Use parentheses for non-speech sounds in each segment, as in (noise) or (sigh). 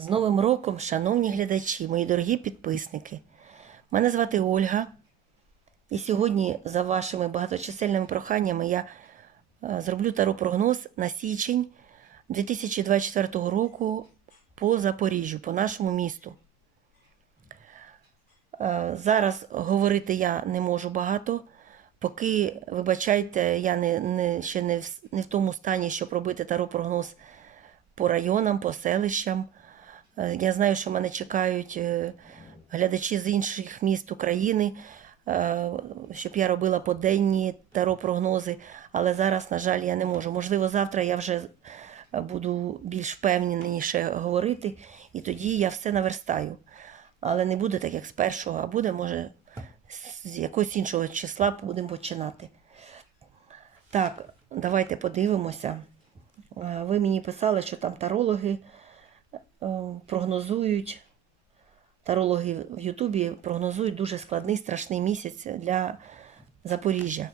З Новим роком, шановні глядачі, мої дорогі підписники. Мене звати Ольга. І сьогодні, за вашими багаточисельними проханнями, я е, зроблю таро-прогноз на січень 2024 року по Запоріжжю, по нашому місту. Е, Зараз говорити я не можу багато, поки, вибачайте, я не, не, ще не в, не в тому стані, щоб робити таро-прогноз по районам, по селищам. Е, Я знаю, що мене чекають е, глядачі з інших міст України, е, щоб я робила поденні таро-прогнози, але зараз, на жаль, я не можу. Можливо, завтра я вже буду більш впевненіше говорити, і тоді я все наверстаю. Але не буде так, як з першого, а буде, може, з якогось іншого числа будемо починати. Так, давайте подивимося. Ви мені писали, що там тарологи прогнозують, тарологи в Ютубі прогнозують дуже складний, страшний місяць для Запоріжжя.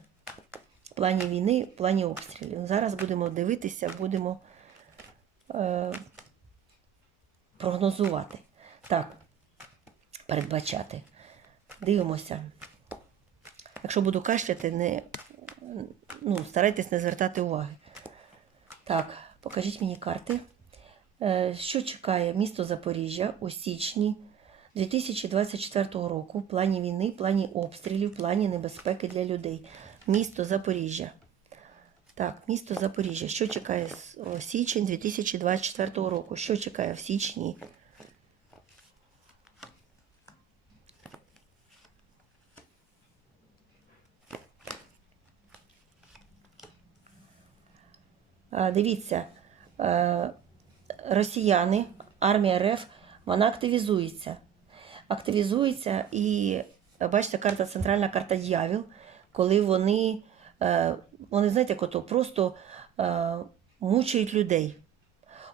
В плані війни, в плані обстрілів. Зараз будемо дивитися, будемо е, прогнозувати. Так, передбачати. Дивимося. Якщо буду кашляти, не, ну, старайтесь не звертати уваги. Так, покажіть мені карти. Е, Що чекає місто Запоріжжя у січні 2024 року в плані війни, в плані обстрілів, в плані небезпеки для людей? Місто Запоріжжя. Так, місто Запоріжжя. Що чекає січень 2024 року? Що чекає в січні? Дивіться, е, росіяни, армія РФ, вона активізується. Активізується і бачите, карта центральна карта дьявіл, коли вони, е, вони знаєте, як ото, просто е, мучають людей.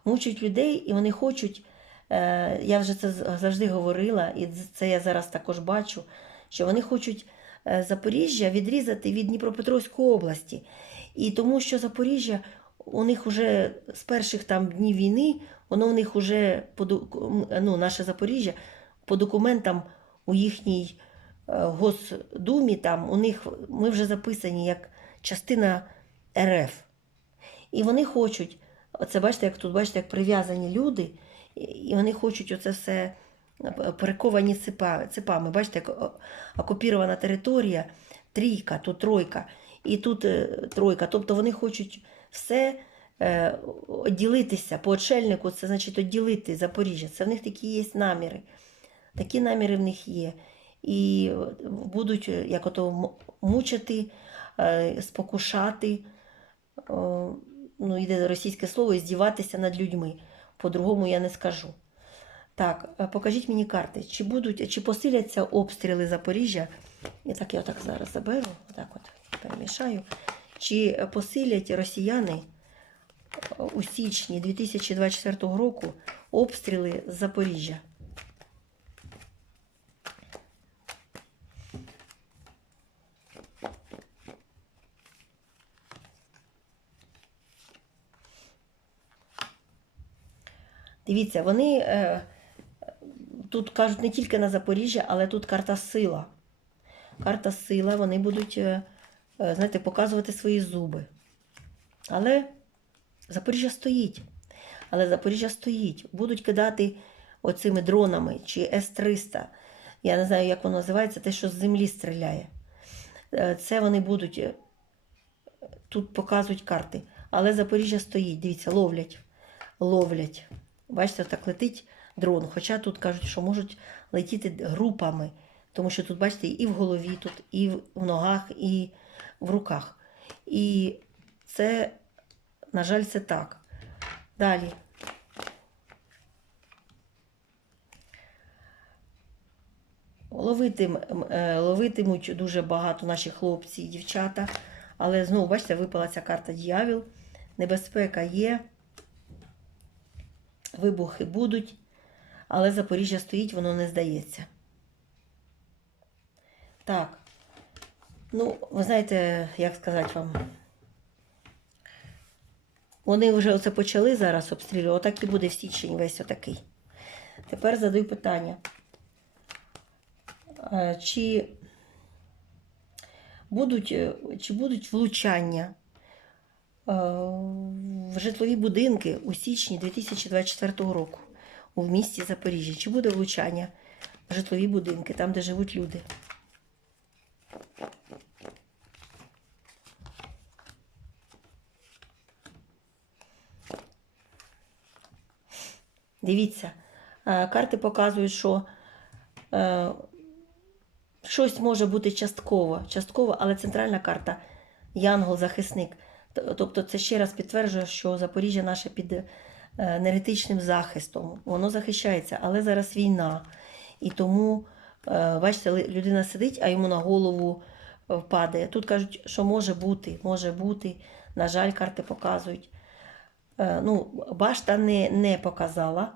Мучають людей, і вони хочуть. е, Я вже це завжди говорила, і це я зараз також бачу, що вони хочуть Запоріжжя відрізати від Дніпропетровської області. І тому що Запоріжжя у них вже з перших там днів війни, воно у них по ну, наше Запоріжжя по документам у їхній е, Госдумі, там у них ми вже записані як частина РФ. І вони хочуть, оце бачите, як тут бачите, як прив'язані люди, і- вони хочуть оце все е, перековані ципа, ципами. Бачите, як окупірована територія, трійка, тут тройка, і тут е, тройка. Тобто вони хочуть все е, відділитися по отшельнику, це значить відділити Запоріжжя. Це в них такі є наміри. Такі наміри в них є. І е, будуть е, як ото мучити, е, спокушати, о, ну, йде російське слово, здіватися над людьми. По-другому я не скажу. Так, е, покажіть мені карти, чи будуть, чи посиляться обстріли Запоріжжя? І так я отак зараз заберу, отак от перемішаю. Чи посилять росіяни е, у січні 2024 року обстріли з Запоріжжя? Дивіться, вони е, тут кажуть не тільки на Запоріжжя, але тут карта сила. Карта сила, вони будуть, е, знаєте, показувати свої зуби. Але Запоріжжя стоїть. Але Запоріжжя стоїть. Будуть кидати оцими дронами чи С-300. Я не знаю, як воно називається, те, що з землі стріляє. Е, Це вони будуть. е, Тут показують карти. Але Запоріжжя стоїть. Дивіться, ловлять. Ловлять. Бачите, так летить дрон. Хоча тут кажуть, що можуть летіти групами. Тому що тут, бачите, і в голові, тут, і в ногах, і в руках. І це, на жаль, це так. Далі. Ловитим, е, ловитимуть дуже багато наші хлопці і дівчата. Але знову, бачите, випала ця карта дьявіл. Небезпека є. Вибухи будуть, але Запоріжжя стоїть, воно не здається. Так. Ну, ви знаєте, як сказати вам. Вони вже оце почали зараз обстрілювати, отак і буде січень весь отакий. Тепер задаю питання. Чи будуть, е, чи будуть влучання е, в житлові будинки у січні 2024 року у місті Запоріжжя? Чи буде влучання в житлові будинки, там, де живуть люди? Дивіться, е, карти показують, що е, щось може бути частково, частково, але центральна карта Янгол-захисник. Тобто це ще раз підтверджує, що Запоріжжя наше під е, енергетичним захистом. Воно захищається, але зараз війна. І тому, бачите, людина сидить, а йому на голову впадає. Тут кажуть, що може бути, може бути. На жаль, карти показують. Е, Ну, башта не, не показала,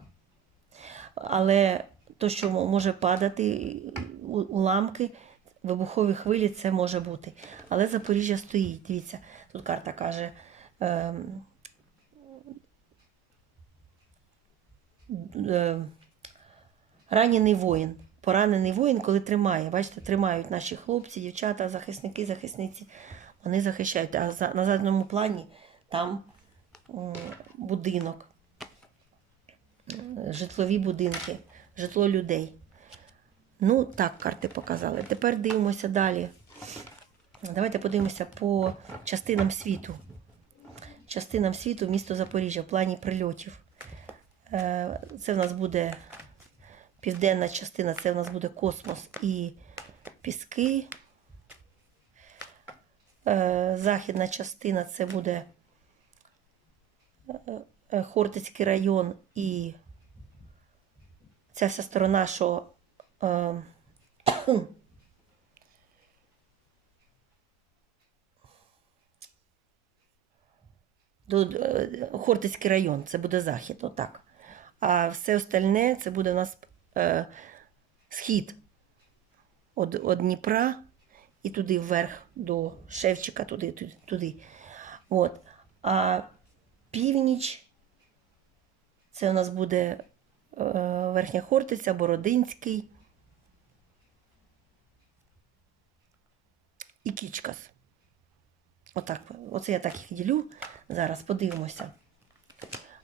але то, що може падати уламки, вибухові хвилі, це може бути. Але Запоріжжя стоїть. Дивіться, тут карта каже. ем, е, ранений воїн. Поранений воїн, коли тримає. Бачите, тримають наші хлопці, дівчата, захисники, захисниці. Вони захищають. А на задньому плані там будинок, е, житлові будинки, житло людей. Ну, так карти показали. Тепер дивимося далі. Давайте подивимося по частинам світу. Частинам світу місто Запоріжжя в плані прильотів. Е, Це в нас буде південна частина, це в нас буде космос і піски. Е, Західна частина це буде Хортицький район і ця вся сторона, що е, до, е, Хортицький район, це буде захід, отак. А все остальне це буде у нас е, схід від, від Дніпра і туди вверх до Шевчика, туди. туди, туди. От. А північ це у нас буде е, Верхня Хортиця, Бородинський і Кічкас. Отак. Оце я так їх ділю. Зараз подивимося.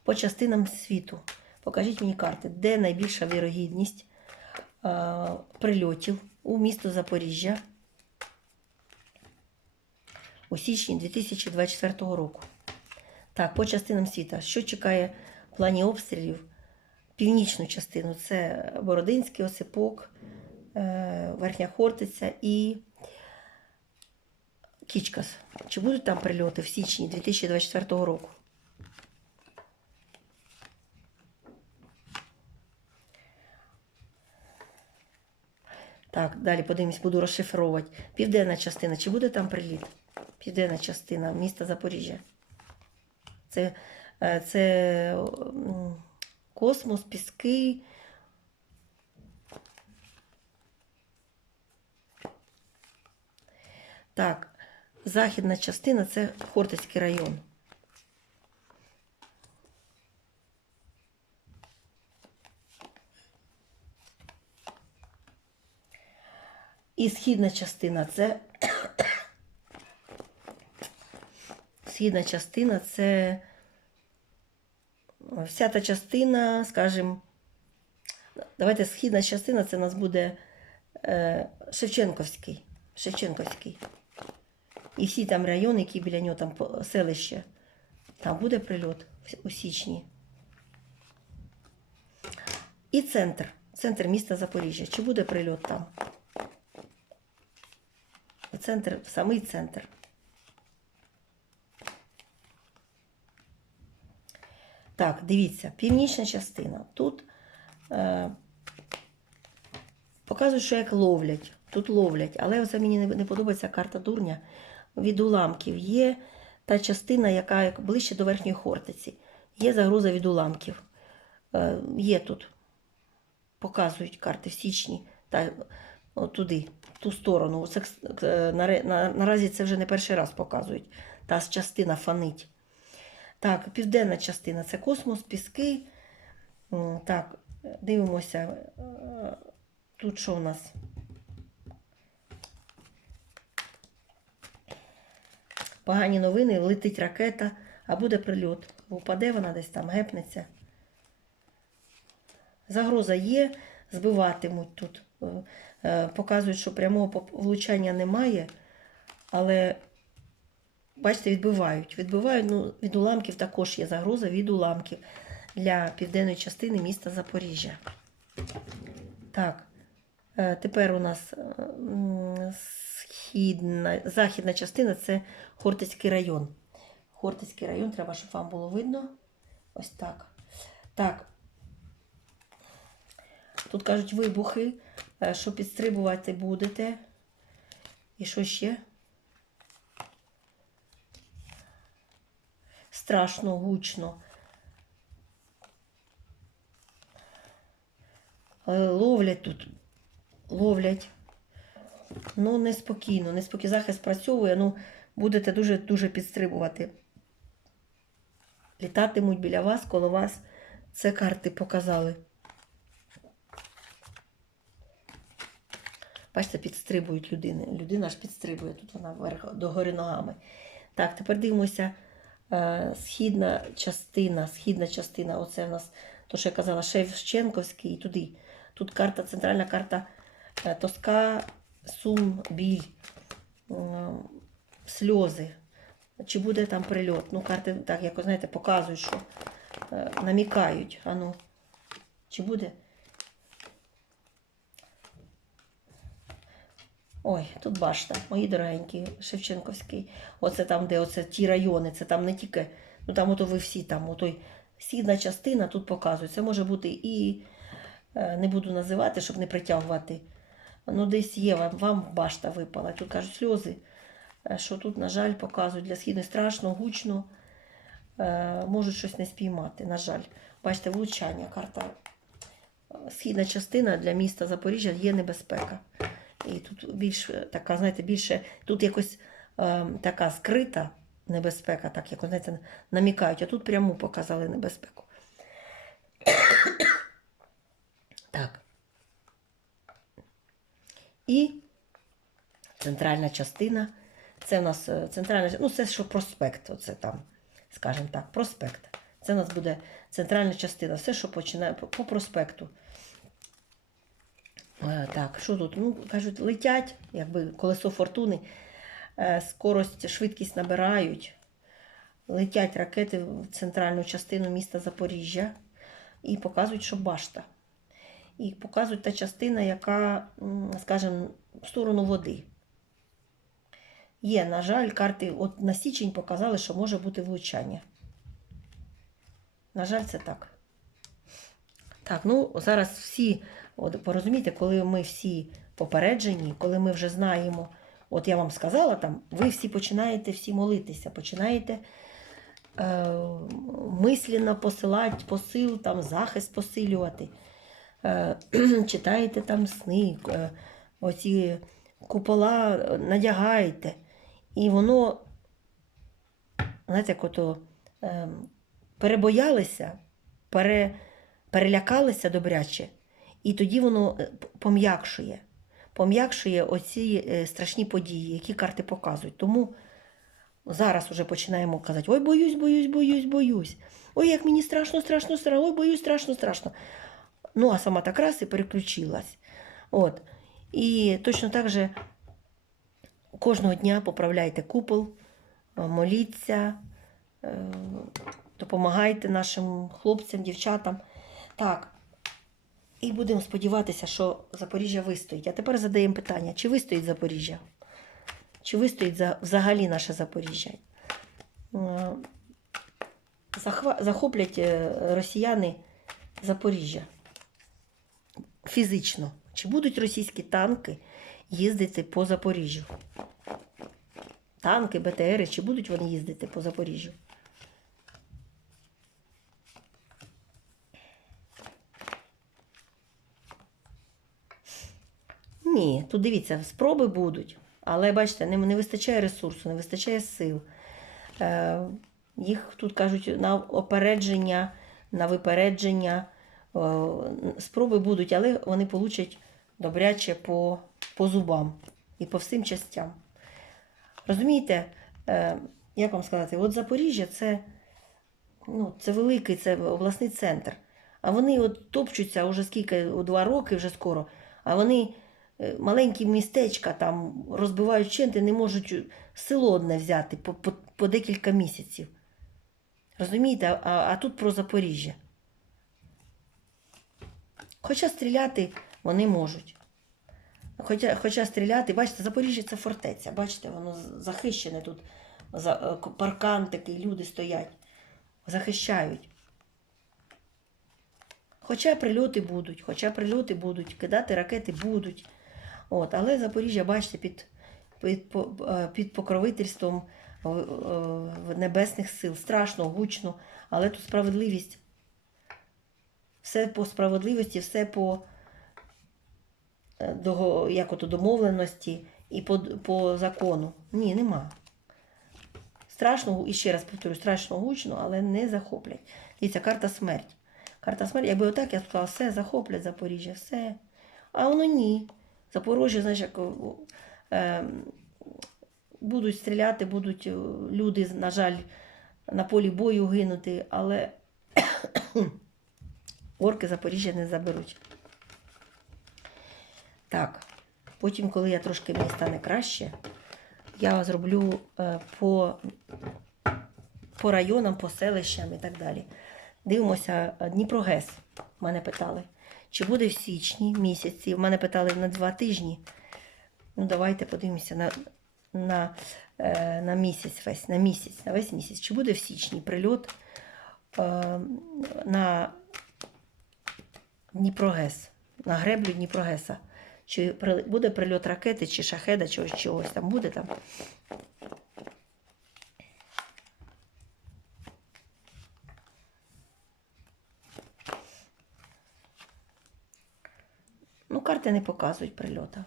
По частинам світу. Покажіть мені карти, де найбільша вірогідність е, прильотів у місто Запоріжжя у січні 2024 року. Так, по частинам світа. Що чекає в плані обстрілів? Північну частину це Бородинський осипок, е, Верхня Хортиця і Кічкас. Чи будуть там прильоти в січні 2024 року? Так, далі подивимось, буду розшифровувати. Південна частина. Чи буде там приліт? Південна частина міста Запоріжжя. Це, е, це космос, піски. Так, західна частина це Хортицький район. І східна частина це. (coughs) Східна частина це вся та частина, скажімо, давайте східна частина це у нас буде е, Шевченківський. Шевченківський. І всі там райони, які біля нього, там селище, там буде прильот у січні. І центр. Центр міста Запоріжжя. Чи буде прильот там? Центр, самий центр. Так, дивіться, північна частина. Тут е, показують, що як ловлять. Тут ловлять, але оце мені не, подобається карта дурня. Від уламків є та частина, яка як ближче до верхньої хортиці. Є загроза від уламків. Е, є тут. Показують карти в січні. Та, от туди, в ту сторону. Це, е, наре- на, наразі це вже не перший раз показують. Та частина фанить. Так, південна частина це космос, піски. Так, дивимося. е, Тут що у нас? Погані новини, летить ракета, а буде прильот. Упаде вона десь там, гепнеться. Загроза є, збиватимуть тут. Е, е, Показують, що прямого влучання немає, але бачите, відбивають. Відбивають, ну, від уламків також є загроза від уламків для південної частини міста Запоріжжя. Так, е, тепер у нас е, східна, західна частина це Хортицький район. Хортицький район, треба, щоб вам було видно. Ось так. Так. Тут кажуть вибухи, е, що підстрибувати будете. І що ще? Страшно, гучно. Ловлять тут. Ловлять. Ну, неспокійно, неспокійно. Захист працьовує, ну, будете дуже-дуже підстрибувати. Літатимуть біля вас, коло вас. Це карти показали. Бачите, підстрибують людини. Людина аж підстрибує, тут вона вверх догори ногами. Так, тепер дивимося. Е, Східна частина, східна частина, оце в нас, то, що я казала, Шевченковський і туди. Тут карта, центральна карта е, Тоска, сум, біль, сльози. Чи буде там прильот? Ну, карти так, як знаєте, показують, що е, намікають. Ану, чи буде? Ой, тут башта, мої дорогенькі, Шевченковський. Оце там, де оце ті райони, це там не тільки, ну там ото ви всі там, отой східна частина тут показують. Це може бути і е, не буду називати, щоб не притягувати. Ну, десь є, вам, вам башта випала. Тут кажуть сльози, е, що тут, на жаль, показують для східної страшно, гучно. Е, можуть щось не спіймати, на жаль. Бачите, влучання, карта. Східна частина для міста Запоріжжя є небезпека. І тут більш е, така, знаєте, більше тут якось е, така скрита небезпека, так як знаєте, намікають, а тут пряму показали небезпеку. (coughs) так. І центральна частина. Це у нас е, центральна, ну це що проспект, оце там, скажімо так, проспект. Це у нас буде центральна частина, все, що починає по, по проспекту. Е, Так, що тут? Ну, кажуть, летять, якби колесо фортуни, е, скорость, швидкість набирають, летять ракети в центральну частину міста Запоріжжя і показують, що башта. І показують та частина, яка, скажімо, в сторону води. Є, на жаль, карти от на січень показали, що може бути влучання. На жаль, це так. Так, ну зараз всі, от порозумійте, коли ми всі попереджені, коли ми вже знаємо, от я вам сказала, там, ви всі починаєте всі молитися, починаєте е, мисленно посилати посил, там, захист посилювати. Е, (clears throat) читаєте там сни, е, оці купола надягаєте. І воно, знаєте, як ото е, перебоялися, пере, перелякалися добряче, і тоді воно е, пом'якшує. Пом'якшує оці е, страшні події, які карти показують. Тому зараз вже починаємо казати: ой, боюсь, боюсь, боюсь, боюсь. Ой, як мені страшно, страшно, страшно, ой, боюсь, страшно, страшно. Ну, а сама так раз і переключилась. От. І точно так же кожного дня поправляйте купол, е, моліться, допомагайте нашим хлопцям, дівчатам. Так. І будемо сподіватися, що Запоріжжя вистоїть. А тепер задаємо питання: чи вистоїть Запоріжжя? Чи вистоїть взагалі наше Запоріжжя? Е, Захоплять е, росіяни Запоріжжя фізично. Чи будуть російські танки їздити по Запоріжжю? Танки, БТРи, чи будуть вони їздити по Запоріжжю? Ні, тут дивіться, спроби будуть. Але бачите, не, не вистачає ресурсу, не вистачає сил. Е, їх тут кажуть на опередження, на випередження спроби будуть, але вони получать добряче по, по зубам і по всім частям. Розумієте, е, як вам сказати, от Запоріжжя це, ну, це великий, це обласний центр. А вони от топчуться уже скільки, у два роки вже скоро, а вони е, маленькі містечка там розбивають чинти, не можуть село одне взяти по, по, по декілька місяців. Розумієте, а, а тут про Запоріжжя. Хоча стріляти вони можуть. Хоча, хоча стріляти, бачите, Запоріжжя це фортеця. Бачите, воно захищене тут. Е, паркан такий, люди стоять, захищають. Хоча прильоти будуть, хоча прильоти будуть, кидати ракети будуть. От, але Запоріжжя, бачите, під, під, е, під покровительством е, е, небесних сил. Страшно, гучно, але тут справедливість. Все по справедливості, все по як ото, домовленості і по, по закону. Ні, нема. Страшно, і ще раз повторю, страшно гучно, але не захоплять. Дивіться, карта смерть. Карта смерть, якби отак я сказала, все, захоплять Запоріжжя, все. А воно ні. Запоріжжя, знаєш, як е, будуть стріляти, будуть е, люди, на жаль, на полі бою гинути, але (coughs) орки Запоріжжя не заберуть. Так, потім, коли я трошки мені стане краще, я зроблю е, по, по районам, по селищам і так далі. Дивимося, е, Дніпрогес. Мене питали, чи буде в січні місяці. Мене питали на два тижні. Ну, давайте подивимося на, на, е, на місяць весь, на місяць, на весь місяць. Чи буде в січні прильот е, на Дніпрогес, на греблю Дніпрогеса? Чи буде прильот ракети, чи шахеда, чи чогось там буде там? Ну, карти не показують прильота.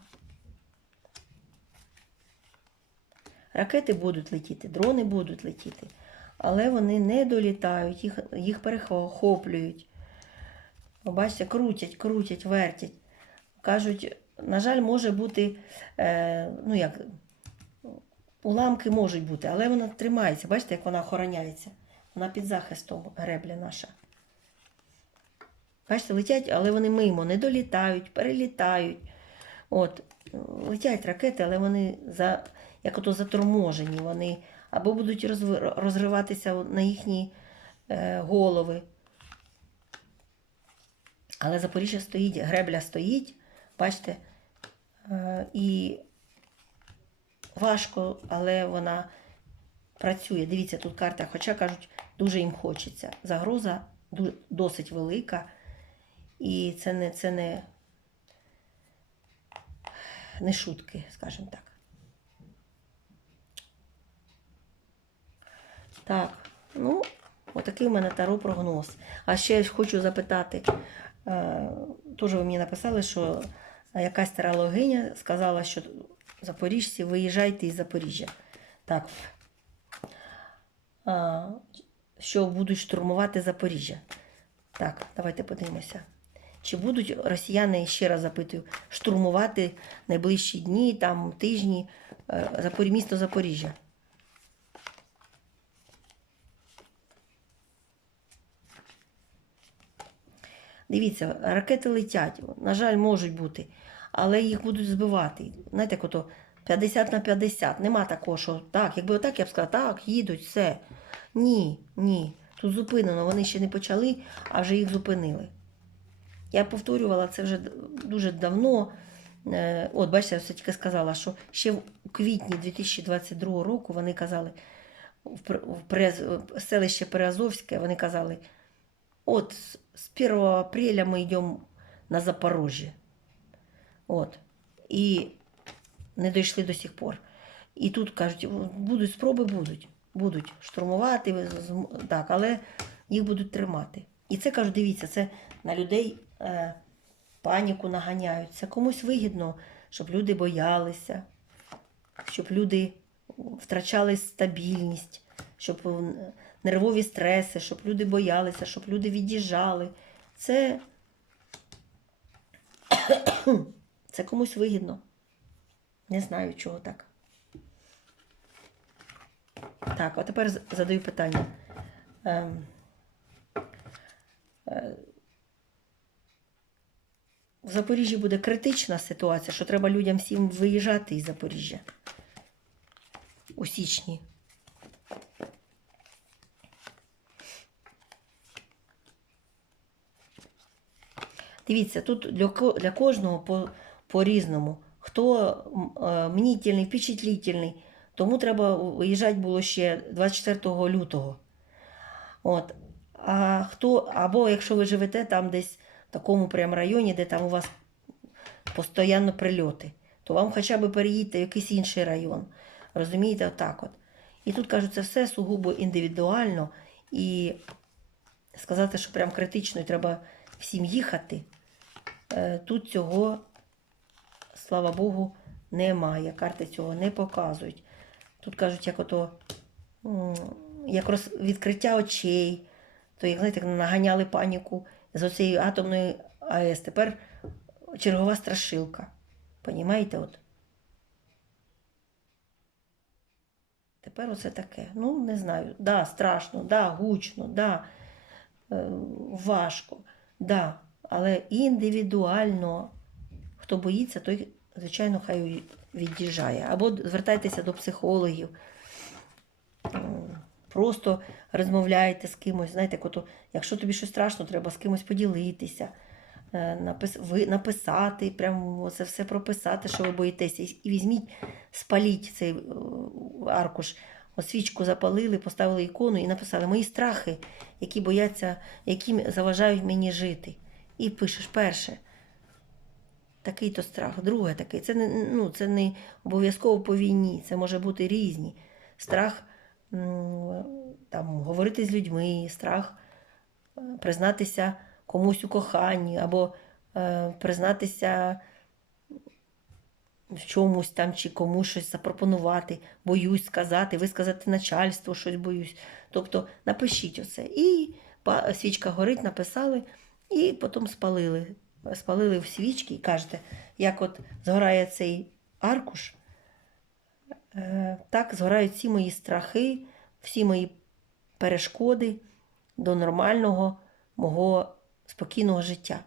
Ракети будуть летіти, дрони будуть летіти, але вони не долітають, їх, їх перехоплюють. Бачите, крутять, крутять, вертять. Кажуть, на жаль, може бути, е, ну як, уламки можуть бути, але вона тримається. Бачите, як вона охороняється. Вона під захистом гребля наша. Бачите, летять, але вони мимо, не долітають, перелітають. От, летять ракети, але вони за, як ото заторможені. Вони або будуть розриватися на їхні е, голови. Але Запоріжжя стоїть, гребля стоїть, бачите, е, і важко, але вона працює. Дивіться, тут карта, хоча кажуть, дуже їм хочеться. Загроза досить велика. І це не, це не, не шутки, скажімо так. Так, ну, отакий у мене таро прогноз. А ще хочу запитати, е, теж ви мені написали, що якась тарологиня сказала, що запоріжці виїжджайте із Запоріжжя. Так. Що будуть штурмувати Запоріжжя. Так, давайте подивимося. Чи будуть росіяни, ще раз запитую, штурмувати найближчі дні, там, тижні е, місто Запоріжжя? Дивіться, ракети летять, на жаль, можуть бути, але їх будуть збивати. Знаєте, ото 50 на 50. Нема такого, що так, якби отак я б сказала, так, їдуть, все. Ні, ні. Тут зупинено, вони ще не почали, а вже їх зупинили. Я повторювала це вже дуже давно. Е, От, бачите, я все тільки сказала, що ще в квітні 2022 року вони казали, в селище Переазовське, вони казали, от з 1 апреля ми йдемо на Запорожжя. От. І не дійшли до сих пор. І тут кажуть, будуть спроби, будуть. Будуть штурмувати, так, але їх будуть тримати. І це кажуть, дивіться, це на людей паніку наганяють. Це комусь вигідно, щоб люди боялися, щоб люди втрачали стабільність, щоб е, нервові стреси, щоб люди боялися, щоб люди від'їжджали. Це (coughs) Це комусь вигідно. Не знаю, чого так. Так, а тепер задаю питання. В Запоріжжі буде критична ситуація, що треба людям всім виїжджати із Запоріжжя у січні. Дивіться, тут для, для кожного по, по-різному. Хто е, мнітельний, впечатлительний, тому треба виїжджати було ще 24 лютого. От. А хто, або якщо ви живете там десь такому прям районі, де там у вас постійно прильоти, то вам хоча б переїдьте в якийсь інший район. Розумієте, отак от. І тут кажуть, це все сугубо індивідуально. І сказати, що прям критично і треба всім їхати, е, тут цього, слава Богу, немає. Карти цього не показують. Тут кажуть, як ото як роз, відкриття очей, то як знаєте, наганяли паніку з оцієї атомної АЕС. Тепер чергова страшилка. Понімаєте? От? Тепер оце таке. Ну, не знаю. Да, страшно, да, гучно, да, е, важко, да, але індивідуально, хто боїться, той, звичайно, хай від'їжджає. Або звертайтеся до психологів. Просто розмовляйте з кимось. Знаєте, як якщо тобі щось страшно, треба з кимось поділитися, е, напис, ви, написати, прямо це все прописати, що ви боїтеся. І, візьміть, спаліть цей е, аркуш. От свічку запалили, поставили ікону і написали мої страхи, які бояться, які заважають мені жити. І пишеш перше. Такий то страх, друге такий. Це не, ну, це не обов'язково по війні, це може бути різні. Страх там, говорити з людьми, страх е, признатися комусь у коханні, або е, признатися в чомусь там чи комусь щось запропонувати, боюсь сказати, висказати начальству, щось боюсь. Тобто напишіть оце. І свічка горить, написали, і потім спалили. Спалили в свічки і кажете, як от згорає цей аркуш, так згорають всі мої страхи, всі мої перешкоди до нормального мого спокійного життя.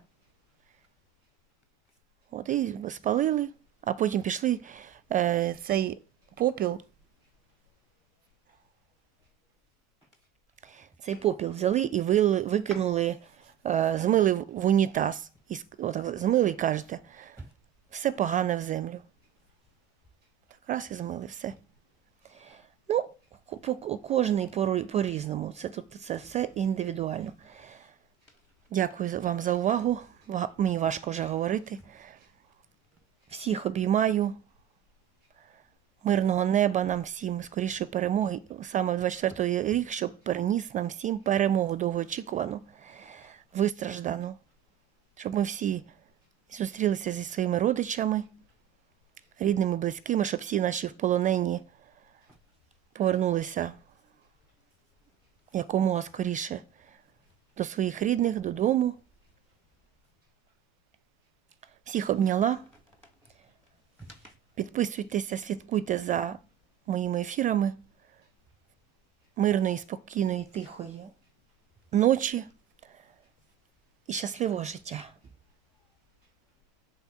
От і спалили, а потім пішли е, цей попіл. Цей попіл взяли і викинули, е, змили в в унітаз. І отак змили і кажете, все погане в землю. Раз і змили все. Ну, кожний по- по-різному. Це тут це все індивідуально. Дякую вам за увагу. Мені важко вже говорити. Всіх обіймаю. Мирного неба нам всім, скорішої перемоги, саме в 24-й рік, щоб переніс нам всім перемогу довгоочікувану, вистраждану, щоб ми всі зустрілися зі своїми родичами, рідними, близькими, щоб всі наші в полонені повернулися якомога скоріше до своїх рідних, додому. Всіх обняла. Підписуйтеся, слідкуйте за моїми ефірами. Мирної, спокійної, тихої ночі і щасливого життя!